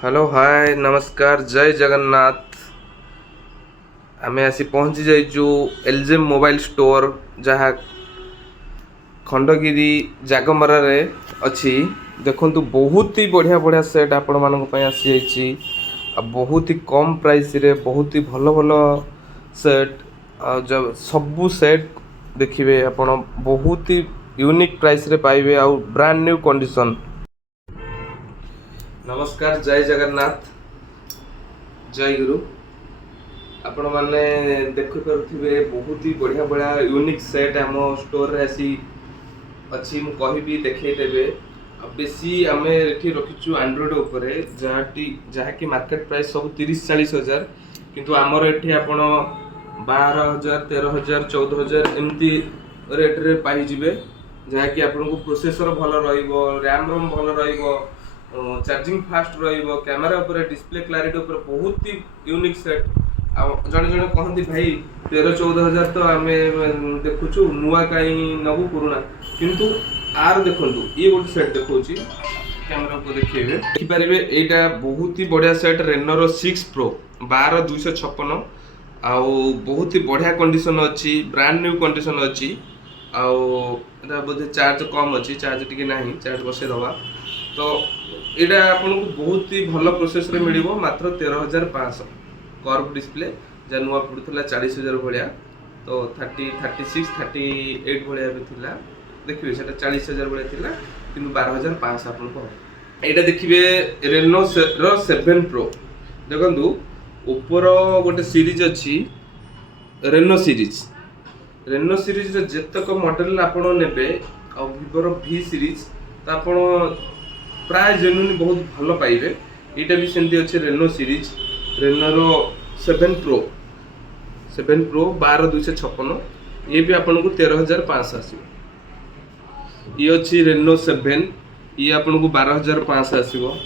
Hello hi नमस्कार जय जगन्नाथ। आमे आसी पहुँची जाइचु एलजेम मोबाइल स्टोर जहाँ खंडगिरी जागमरा रे अच्छी। देखंतु बहुत ही बढ़िया बढ़िया सेट आपण मानक पय आसी जाइची आ बहुत ही कम प्राइस रे बहुत ही भलो भलो सेट आ जब सबु सेट देखिबे आपण बहुत ही यूनिक प्राइस रे पाइबे आ ब्रांड न्यू कंडीशन। नमस्कार जय जगन्नाथ जय गुरु। आपण माने देखु पारुथिबे बहुत ही बढ़िया बढ़िया यूनिक सेट आम स्टोर रे आसी अच्छी मु कहबी देखै देबे। बेसी आमे एठी रखिछु एंड्रॉइड ऊपर जहाँ की मार्केट प्राइस सब 30-40 हजार किंतु आमर एठी आपण 12,000 13,000 14,000 एमती रेट रे पाई जिवे। जहाँ की आपन को प्रोसेसर भलो रहइबो, रैम रोम भलो रहइबो, चार्जिंग फास्ट रहइबो, कैमरा ऊपर डिस्प्ले क्लैरिटी ऊपर बहुत ही यूनिक सेट। आ जने जने कहंती भाई 13-14 हजार तो आमे देखुछु नुआ काई नबु पुराना किंतु आर देखंतु ये गोटे सेट देखौची कैमरा को देखिबे देखि परिबे। एटा बहुत ही बढ़िया सेट रेनोर 6 प्रो 12256 आउ बहुत ही बढ़िया कंडीशन अछि, ब्रांड न्यू कंडीशन अछि। आउ एटा बोधे चार्ज कम अछि, चार्ज टिके नाही, चार्ज बसे दवा तो एटा आपन को बहुत ही भलो प्रोसेस रे मिलिबो मात्र 13,500। कर्व डिस्प्ले जा नुआ पड़ुला 40,000 भलिया तो 36-38 भलिया भी थिला देखिबे सेटा 40,000 भलिया थिला किंतु 12,500 आपन को एटा देखिबे। रेनो रो 7 प्रो देखंतु ऊपर गोटे सीरीज अछि रेनो सीरीज। रेनो सीरीज रे जेतक मॉडल आपन नेबे आ विवो रो V सीरीज तो आपन प्राय जेन्युइन बहुत भलो पाइबे। एटा भी सेंती अछि रेनो सीरीज रेनो रो 7 प्रो 12256 ये भी आपन को 13,500 आसीबो। ये अछि रेनो 7 ये आपन को 12,500 आसीबो।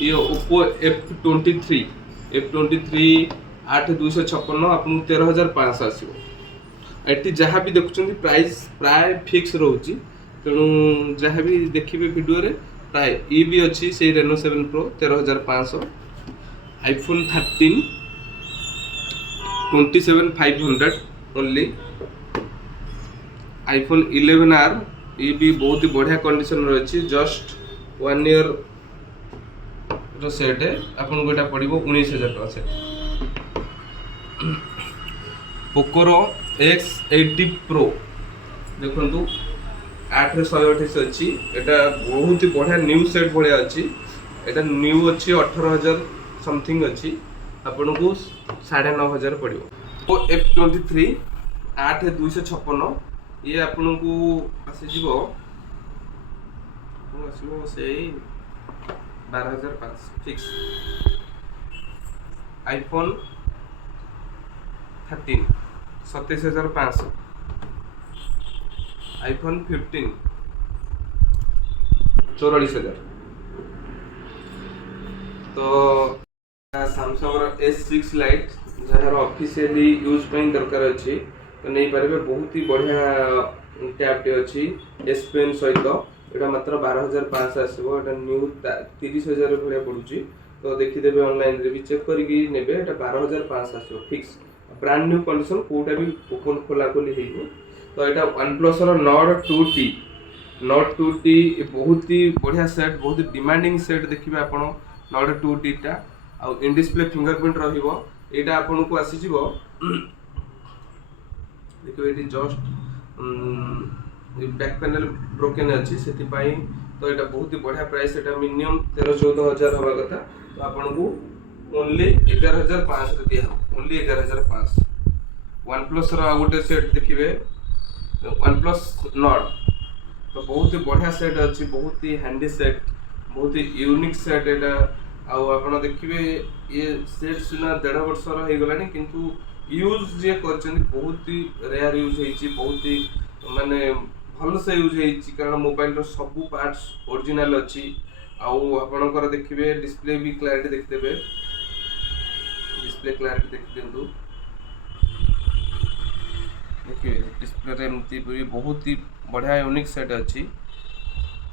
ये Oppo F23 8256 आपन को 13,500 आसीबो। एटी जहाँ भी देखुछंती प्राइस प्राय फिक्स रहउची तेणु जहाँ भी देखिबे वीडियो रे प्राय ये भी अच्छी से Reno 7 pro 13,500। IPhone 13 27,500 only. IPhone 11R ये भी बहुत ही बढ़िया कंडीशन रो अछि, जस्ट 1 ईयर रो सेट है आपन को एटा पड़िबो 19,000 टका सेट। पोकोरो X80 प्रो देखंतु 8/128 अच्छी एटा बहुत ही बढ़िया न्यू सेट बढ़िया अच्छी। एटा न्यू अच्छी 18,000 समथिंग अच्छी आपन को 9,500 पड़िबो। ओ F23 8/256 ये आपन को आसी जीवो से 12,500 फिक्स। आईफोन 13 27,500। आईफोन 15 44,000। तो सैमसंग S6 लाइट जहार ऑफिशियली यूज ପାଇଁ दरकार अछि तो नहीं पारे बहुत ही बढ़िया टैब टे अछि S Pen सहित एटा मात्र 12,500 आसीबो। एटा न्यू 30,000 भलिया पडुची तो देखि देबे ऑनलाइन रे भी चेक करिकि नेबे। एटा 12,500 आसीबो फिक्स ब्रांड न्यू कंडीशन कोटा भी ओपन खोला खोली हेइबो। तो एटा OnePlus रो Nord 2T बहुत ही बढ़िया सेट, बहुत ही डिमांडिंग सेट देखिबे आपण Nord 2T टा आ इन डिस्प्ले फिंगरप्रिंट रहिबो। एटा आपण को आसी जिवो देखो eighty just back panel broken अछि सेति पई तो एटा बहुत ही बढ़िया प्राइस। एटा मिनिमम 13-14 हजार होबा कथा तो आपण को ओनली 11,500 रे दिया हो, ओनली 11,500। OnePlus रो गोटे सेट देखिबे OnePlus Nord तो बहुत ही बढ़िया सेट अच्छी, बहुत ही हैंडी सेट, बहुत ही यूनिक सेट। एटा आउ आपण देखिबे ये सेट सुना 1.5 वर्ष रो हे गलानी किंतु यूज जे करछन बहुत ही रेयर यूज हेची, बहुत ही माने भल से यूज हेची कारण मोबाइल रो सब पार्ट्स ओरिजिनल अछि। आउ आपण कर देखिबे डिस्प्ले भी क्लैरिटी देखिबे, डिस्प्ले क्लैरिटी देख देंतु देखिए डिस्प्ले रे एमती बहुत ही बढ़िया यूनिक सेट अच्छी,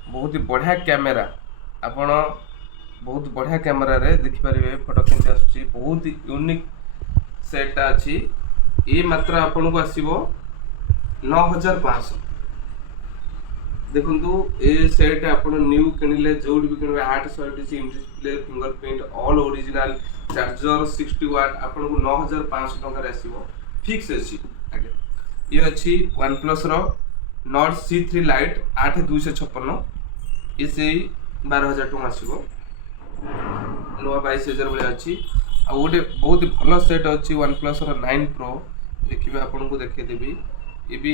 बहुत ही बढ़िया कैमेरा। आपण बहुत बढ़िया कैमरा रे देखि पारिबे फोटो केमती आसुची बहुत यूनिक सेटटा अछि ये मात्र आपन को आसीबो 9500 देखंतु ए सेट आपन न्यू किनिले जोड भी किनिबे 800 इन display fingerprint all original charger 60 वाट आपन को 9500 टका रे आसीबो फिक्स अछि आगे ये अछि OnePlus रो Nord C3 Lite 8256 ये से 12000 टका आसीबो नुआ 22000 भले अछि आ गोटे बहुत भल सेट अछि OnePlus रो 9 Pro देखिबे आपन को देखै देबी ये भी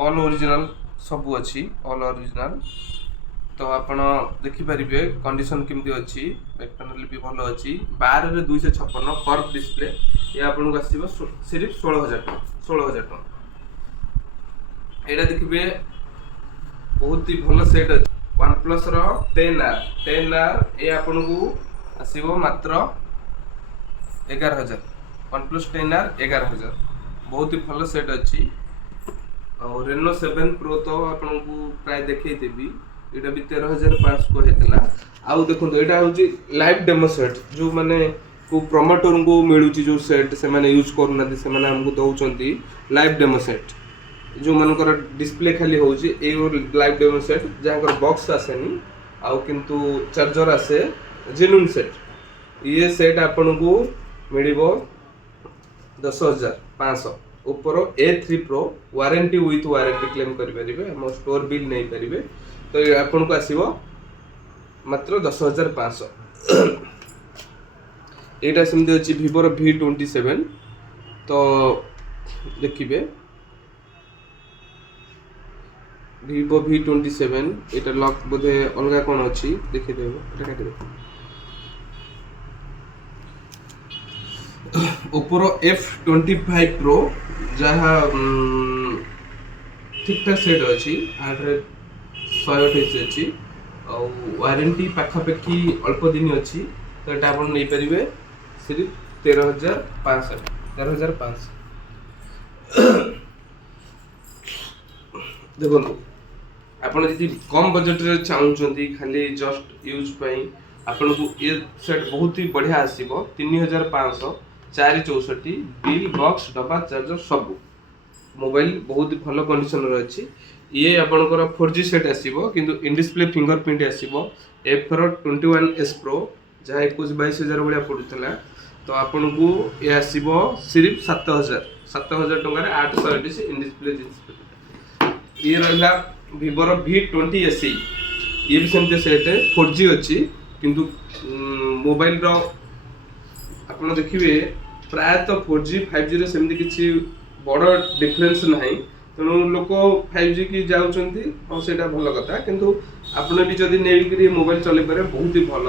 ऑल ओरिजिनल सब अच्छी ऑल ओरिजिनल तो आपण देखि परिबे कंडीशन केमती अच्छी बैक पैनल भी भलो अच्छी 12 रे 256 कर्व डिस्प्ले ये आपण को आसीबो सिर्फ 16000 टका एटा देखिबे बहुत ही भलो सेट अछि OnePlus रो 10R ये आपण को आसीबो मात्र 11000 OnePlus 10R 11000 बहुत ही भलो सेट अछि और Reno 7 Pro तो आपन को प्राय देखै देबी एटा भी 13500 को हेतला आउ देखंतो एटा होची लाइव डेमो सेट जो माने को प्रमोटर को मिलुची जो सेट से माने यूज करना से माने हमको दउचंती लाइव डेमो सेट जो मानकर डिस्प्ले खाली होची ए लाइव डेमो सेट जहां बॉक्स आसेनी आउ किंतु चार्जर आसे जेन्युइन सेट ये सेट आपन को मिलिबो 10500 ऊपर A3 Pro warranty with warranty claim करि परिबे हम स्टोर बिल नै परिबे तो आपन को आसीबो मात्र 10500 एटा सिमते अछि Vivo रो V27 तो देखिबे Vivo V27 एटा लॉक बोधे अलगा कोन अछि देखि देबो एटा काटि दे Oppo F25 Pro जहाँ ठीक ठाक सेट अच्छी 128 अच्छी और वारंटी पाखापाखि अल्प दिन अच्छी तो ये आप नहीं पारे सिर्फ 13500 देखो आपड़ जी कम बजेट रे चाहूँगी खाली जस्ट यूज पाई आपन को ये सेट बहुत ही बढ़िया आसीबो 3500 464 बिल बॉक्स डब्बा चार्जर सब मोबाइल बहुत भल कंडीशन रे अछि ये आपनकर 4G सेट आसीबो किंतु इन डिस्प्ले फिंगरप्रिंट आसीबो F21s Pro जहाँ 22000 भलिया पड़ुतला तो आपन को ये आसीबो सिर्फ 7000 टका रे 820 इन डिस्प्ले ये रहला Vivo रो V20 SE ये भी सेमते सेट है 4G अछि किंतु मोबाइल रो आपन देखिबे प्राय तो 4G 5G रे सेमती किछि बड़ डिफरेंस नाही तेणु लोक 5G की जाउचंती और सेटा भल कथा किंतु आपन भी जदी नेविकरी मोबाइल चले पारे बहुत ही भल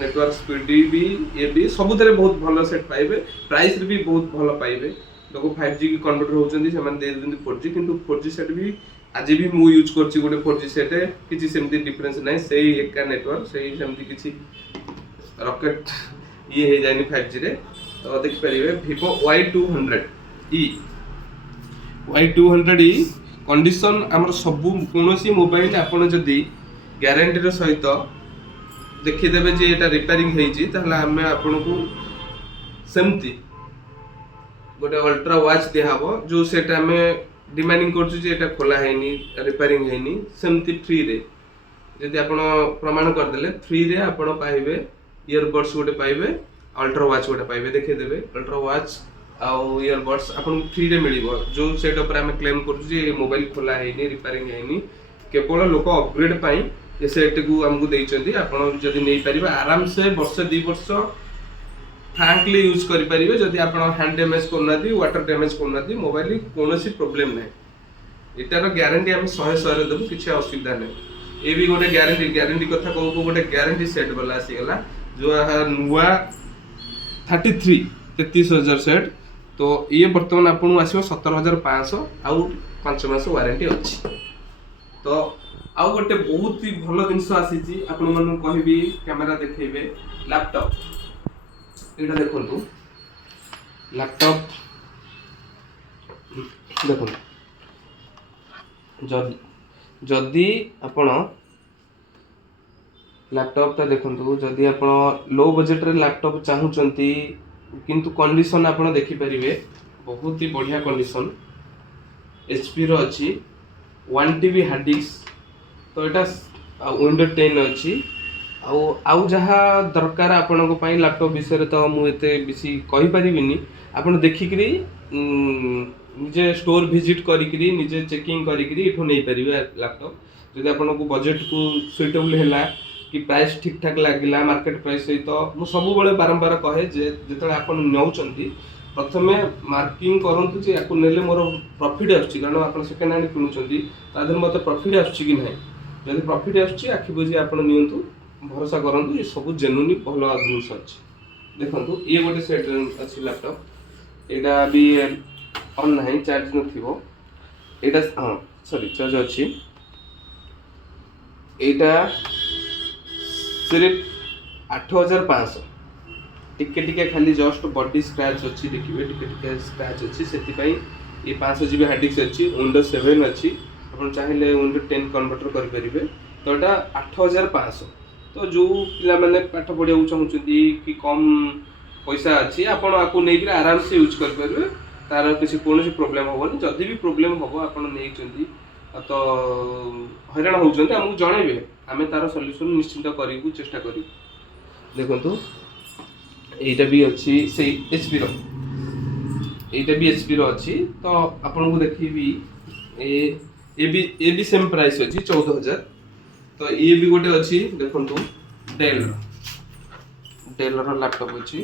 नेटवर्क स्पीड भी ये भी सबुतरे बहुत भल सेट पाइबे प्राइस रे भी बहुत भल पाइबे लोक 5G की कन्वर्ट होउचंती से माने दे दिंती 4G किंतु 4G सेट भी आज भी मु यूज करछि गोटे 4G सेट किछि सेमती डिफरेंस नाही सेही एका नेटवर्क सेही सेमती किछि रॉकेट ये हे जानी 5G रे तो देख परिबे Vivo Y200e कंडीशन हमर सब कोनोसी मोबाइल आपन जदी गारंटी रे सहित देखि देबे जे एटा रिपेयरिंग हेछि ताहला हमें आपन को सेमती गोटे अल्ट्रा वॉच दे हबो जो सेटा हमें डिमांडिंग करछु जे एटा खोला हेनी रिपेयरिंग हेनी सेमती फ्री रे जदी आपन प्रमाण कर देले फ्री रे आपन पाइबे ईयरबड्स गोटे पाइबे अल्ट्रा वॉच गोटे पाइबे देखि देबे अल्ट्रा वॉच आउ ईयरबड्स आपन फ्री रे मिलिबो जो सेट ऊपर हम क्लेम करछु जे मोबाइल खोला हेनी रिपेयरिंग हेनी केवल लोक अपग्रेड पाई ये सेट को हमकु देइचंती आपन जदी नै परिबे आराम से वर्ष 2 वर्ष फ्रैंकली यूज करि परिबे जदी आपन हैंड डैमेज करनादी वाटर डैमेज करनादी मोबाइल कोनोसी प्रॉब्लम नै एटार गारंटी हम 100 देबो किछि असुविधा नै ए भी गोटे गारंटी कथा कहू को गोटे गारंटी सेट वाला आसी गला जो नुआ 33000 सेट तो ये वर्तमान आपन आसीबो 17500 आउ 5 मास वारंटी अछि तो आउ गोटे बहुत ही भलो जिंस आसीची आपन मन कहबी कैमरा देखैबे लैपटॉप एटा देखंतु लैपटॉप देखो जदी आपण लैपटॉपटा देखंतु जदि आपण लो बजेट रे लैपटॉप चाहूचंती किंतु कंडीशन आपण देखि परिबे बहुत ही बढ़िया कंडीशन एचपी रो अछि 1 टीबी हार्ड डिस्क तो एटा विंडो 10 अछि आउ जहा दरकार आपनको पई लैपटॉप विषय तो मु एते बेसी कहि परिबिनी आपण देखिकरी निजे स्टोर विजिट करिकरी निजे चेकिंग करिकरी इठो नै परिबे लैपटॉप जदि आपनको बजेट को सुइटेबल हैला कि प्राइस ठीक ठाक लागिला मार्केट प्राइस सहित मु सब बेले बारंबार कहे जे जेतले आपण नउचंती प्रथमे मार्किंग करंतु जे याको नेले मोर प्रॉफिट आछी कारण आपण सेकंड हैंड किनुचंती तादर मते प्रॉफिट आछी कि नै जदि प्रॉफिट आछी आखि बुझी आपण नियंतु भरोसा करंतु ये सब जेन्युइनली भलो जिनिस अछि देखंतु ये गोटे सेट अछि लैपटॉप एटा भी ऑन नहीं चार्ज नथिबो एटा हां सॉरी चार्ज अछि एटा सिर्फ 8500 टिके टिके खाली जस्ट बॉडी स्क्रैच अच्छी देखिए टिके टिके स्क्रैच अच्छी सेति पई ये 500 जीबी हार्ड डिस्क अच्छी विंडोज 7 अच्छी अपन चाहिले विंडोज 10 कन्वर्टर कर परिबे तो एटा 8500 तो जो पिला माने पाठ पढिया चाहउछंती कि कम पैसा अच्छी आपण आकु नै कि आराम से यूज कर परिबे तार किसी कोनोसी प्रॉब्लम होबनी जदी भी प्रॉब्लम होबो आपण नै चंती तो हैरान होउछंती हमहु जणेबे आमे तार सॉल्यूशन निश्चित करिवु चेष्टा करिवु देखंतु एटा भी अच्छी से एचपी रो एटा भी एचपी रो अच्छी तो आपन को देखिबी ए भी सेम प्राइस अच्छी 14000 तो ये भी गोटे अच्छी देखंतु डेल रो लैपटॉप अच्छी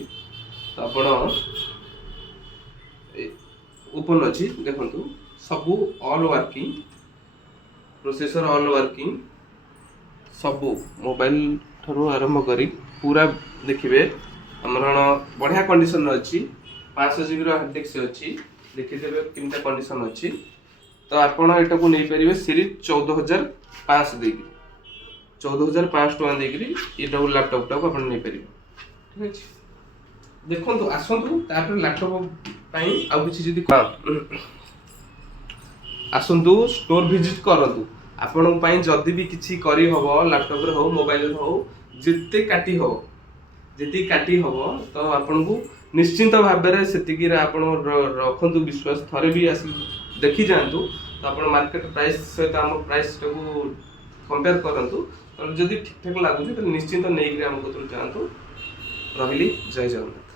तो आपण ओपन अच्छी देखंतु सब all working processor all working सब मोबाइल ठरो आरंभ करी पूरा देखिबे हमरा बढ़िया कंडीशन अच्छी 500 जीबी रो हार्ड डिस्क अच्छी देखि देबे किनटा कंडीशन अच्छी तो आपण एटा को नै परिबे सिर्फ 14500 देगी 14500 टका देगी ये डबल लैपटॉप टा को आपण नै परिबे ठीक अछि देखंतु आसंतु तापर लैपटॉप पई आ किछि जदी आसंतु स्टोर विजिट करंतु आपण पई जदी भी किछि करी हबो लैपटॉप रे हो मोबाइल रे हो जिते काटी हो जति काटी हबो तो आपन को निश्चिंत भाबरे सेतिकी रे आपन रखंतु विश्वास थरे भी आसी देखि जानतु तो आपन मार्केट प्राइस से तो हम प्राइस को कंपेयर करंतु तो जदी ठीक ठाक लागु तो निश्चिंत नै कि हम को जानतु रहिली जय जगन्नाथ।